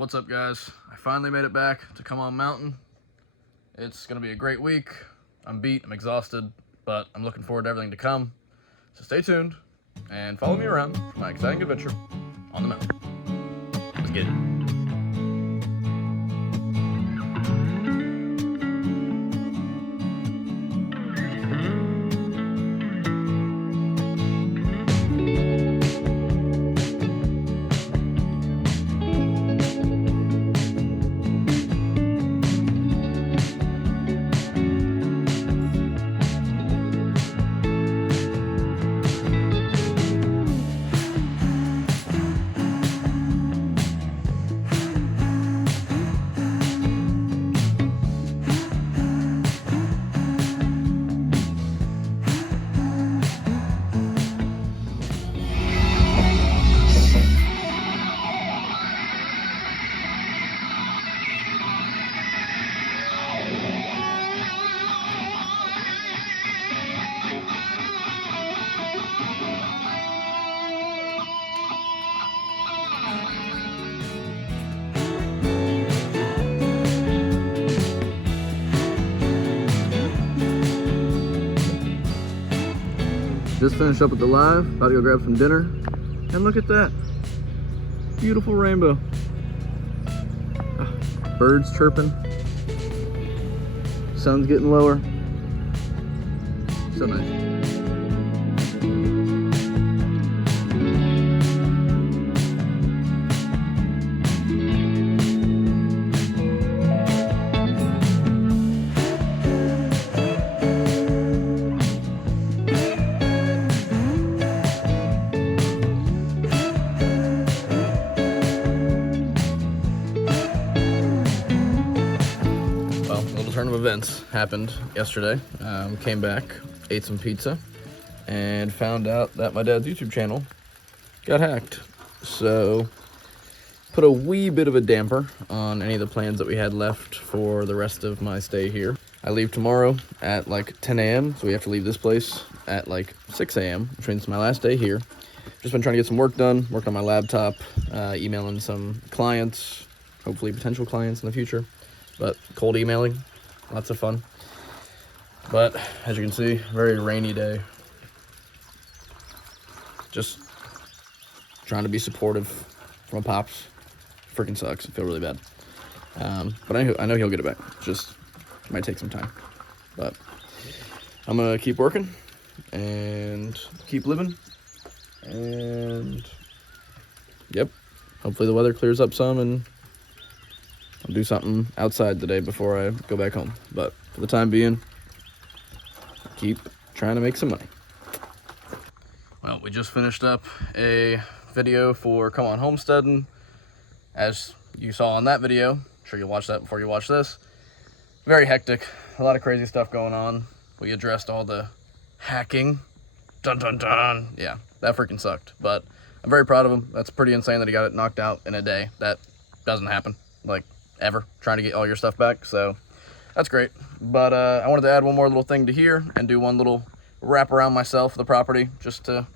What's up, guys? I finally made it back to Come On Mountain. It's gonna be a great week. I'm beat, I'm exhausted, but I'm looking forward to everything to come. So stay tuned and follow me around for my exciting adventure on the mountain. Let's get it. Just finished up with the live, about to go grab some dinner, and look at that. Beautiful rainbow. Birds chirping. Sun's getting lower. So nice. Turn of events happened yesterday. Came back, ate some pizza, and found out that my dad's YouTube channel got hacked. So put a wee bit of a damper on any of the plans that we had left for the rest of my stay here. I leave tomorrow at like 10 a.m. so we have to leave this place at like 6 a.m. which means my last day here. Just been trying to get some work done, worked on my laptop, emailing some clients, hopefully potential clients in the future, but cold emailing. Lots of fun. But as you can see, very rainy day. Just trying to be supportive from a pops. Freaking sucks. I feel really bad. But I know he'll get it back. Just might take some time. But I'm gonna keep working and keep living. And yep, hopefully the weather clears up some and I'll do something outside today before I go back home. But for the time being, keep trying to make some money. Well, we just finished up a video for Come On Homesteading. As you saw in that video, I'm sure you'll watch that before you watch this. Very hectic, a lot of crazy stuff going on. We addressed all the hacking. Dun dun dun. Yeah, that freaking sucked. But I'm very proud of him. That's pretty insane that he got it knocked out in a day. That doesn't happen. Like, ever, trying to get all your stuff back, so that's great. But I wanted to add one more little thing to here and do one little wrap around myself, the property, just to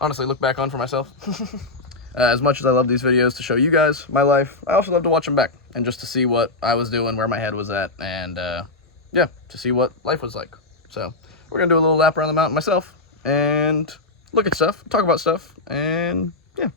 honestly look back on for myself. As much as I love these videos to show you guys my life, I also love to watch them back and just to see what I was doing, where my head was at, and yeah, to see what life was like. So we're gonna do a little lap around the mountain myself and look at stuff, talk about stuff, and yeah.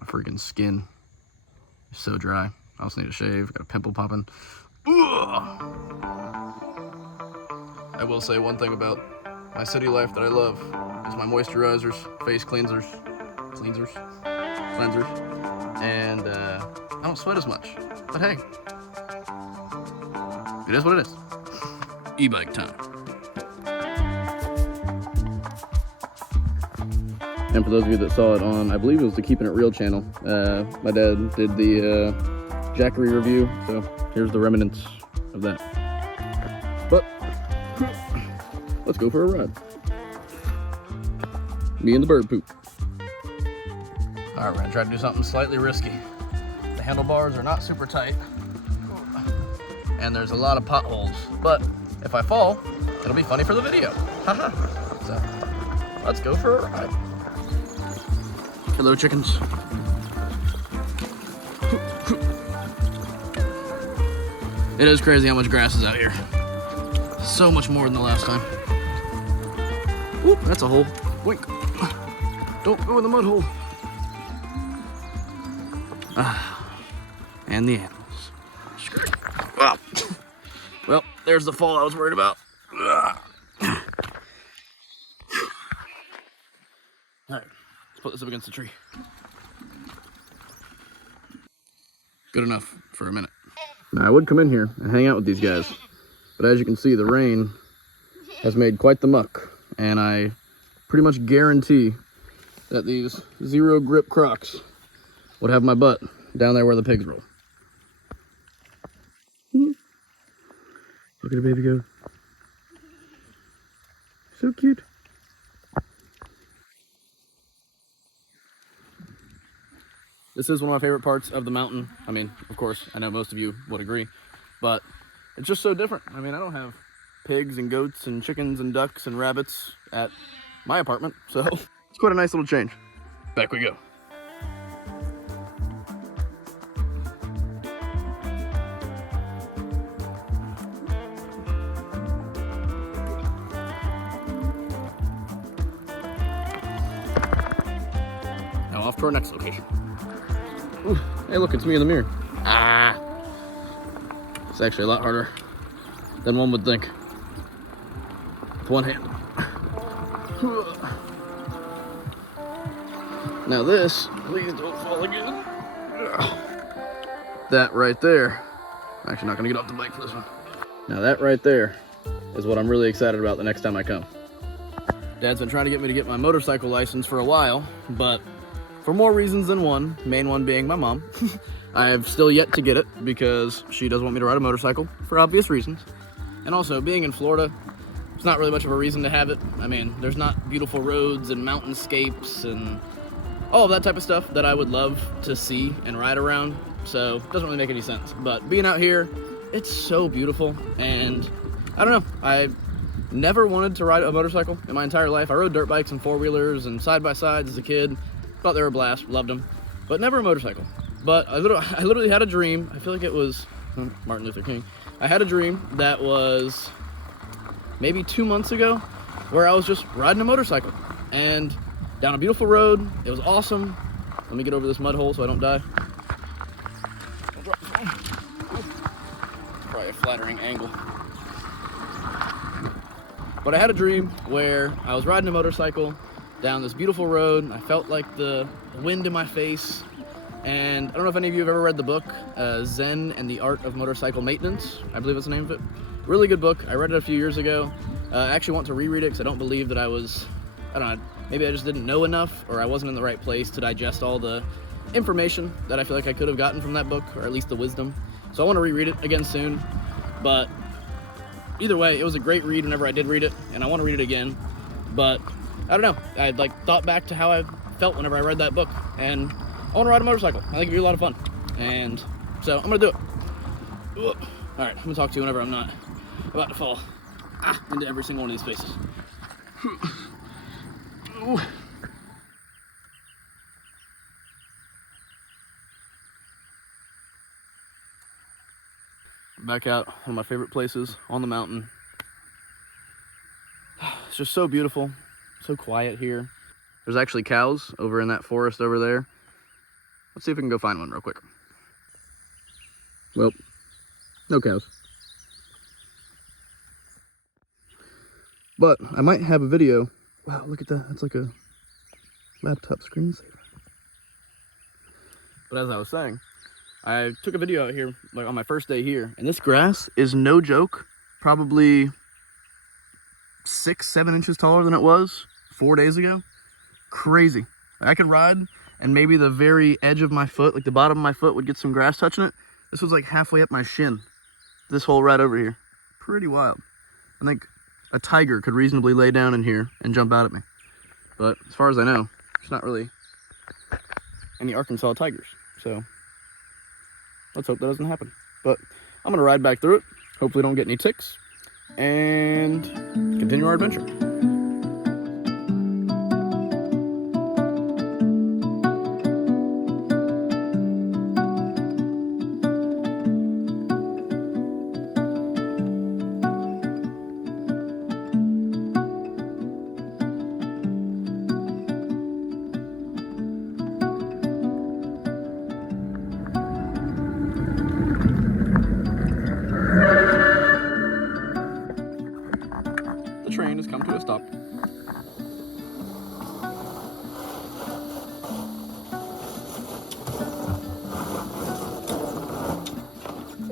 My freaking skin. So dry. I also need a shave. Got a pimple popping. Ugh. I will say one thing about my city life that I love is my moisturizers, face cleansers, and I don't sweat as much. But hey, it is what it is. E-bike time. And for those of you that saw it on, I believe it was the Keeping It Real channel, my dad did the Jackery review, so here's the remnants of that. But let's go for a ride. Me and the bird poop. All right, we're gonna try to do something slightly risky. The handlebars are not super tight, and there's a lot of potholes, but if I fall, it'll be funny for the video. Haha. So let's go for a ride. Hello, chickens. It is crazy how much grass is out here. So much more than the last time. Oop, that's a hole. Wink. Don't go in the mud hole. And the animals. Wow. Well, there's the fall I was worried about. Alright, let's put this up against the tree. Good enough for a minute. Now, I would come in here and hang out with these guys, but as you can see, the rain has made quite the muck, and I pretty much guarantee that these zero grip Crocs would have my butt down there where the pigs roll. Look at the baby go. So cute. This is one of my favorite parts of the mountain. I mean, of course, I know most of you would agree, but it's just so different. I mean, I don't have pigs and goats and chickens and ducks and rabbits at my apartment, so it's quite a nice little change. Back we go. Now off to our next location. Ooh, hey look, it's me in the mirror. Ah! It's actually a lot harder than one would think. With one hand. Now this, please don't fall again. That right there, I'm actually not gonna get off the bike for this one. Now that right there is what I'm really excited about the next time I come. Dad's been trying to get me to get my motorcycle license for a while, but for more reasons than one, main one being my mom, I have still yet to get it because she doesn't want me to ride a motorcycle for obvious reasons. And also, being in Florida, it's not really much of a reason to have it. I mean, there's not beautiful roads and mountainscapes and all of that type of stuff that I would love to see and ride around, so it doesn't really make any sense. But being out here, it's so beautiful, and I don't know, I never wanted to ride a motorcycle in my entire life. I rode dirt bikes and four-wheelers and side-by-sides as a kid. Thought they were a blast, loved them, but never a motorcycle. But I literally had a dream. I feel like it was Martin Luther King. I had a dream that was maybe 2 months ago where I was just riding a motorcycle and down a beautiful road. It was awesome. Let me get over this mud hole so I don't die. Don't drop the phone. It's probably a flattering angle. But I had a dream where I was riding a motorcycle down this beautiful road. I felt like the wind in my face. And I don't know if any of you have ever read the book, Zen and the Art of Motorcycle Maintenance. I believe that's the name of it. Really good book. I read it a few years ago. I actually want to reread it because I don't believe that I don't know, maybe I just didn't know enough, or I wasn't in the right place to digest all the information that I feel like I could have gotten from that book, or at least the wisdom. So I want to reread it again soon. But either way, it was a great read whenever I did read it, and I want to read it again. But I don't know, I thought back to how I felt whenever I read that book, and I want to ride a motorcycle. I think it'd be a lot of fun, and so I'm gonna do it. All right, I'm gonna talk to you whenever I'm not about to fall into every single one of these spaces. Back out, one of my favorite places on the mountain. It's just so beautiful, so quiet here. There's actually cows over in that forest over there. Let's see if we can go find one real quick. Well, no cows. But I might have a video. Wow, look at that. That's like a laptop screensaver. But as I was saying, I took a video out here like on my first day here, and this grass is no joke, probably 6-7 inches taller than it was 4 days ago. Crazy. I could ride and maybe the very edge of my foot, like the bottom of my foot, would get some grass touching it. This was like halfway up my shin, this hole right over here. Pretty wild. I think a tiger could reasonably lay down in here and jump out at me. But as far as I know, there's not really any Arkansas tigers. So let's hope that doesn't happen. But I'm gonna ride back through it, hopefully don't get any ticks, and continue our adventure.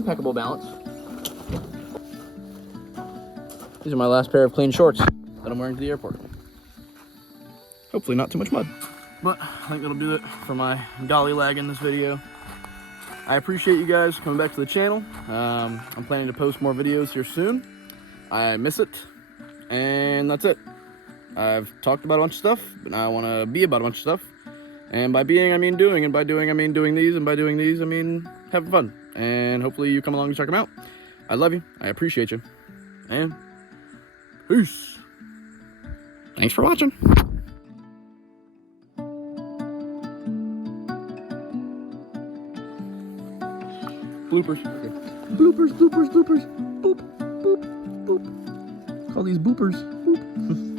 impeccable balance. These are my last pair of clean shorts that I'm wearing to the airport. Hopefully not too much mud. But I think that'll do it for my dolly lag in this video. I appreciate you guys coming back to the channel. I'm planning to post more videos here soon. I miss it, and that's it. I've talked about a bunch of stuff, but now I want to be about a bunch of stuff. And by being, I mean doing, and by doing, I mean doing these, and by doing these, I mean having fun. And hopefully you come along and check them out. I love you. I appreciate you. And peace. Thanks for watching. Bloopers. Okay. Bloopers, bloopers, bloopers. Boop, boop, boop. Call these boopers. Boop.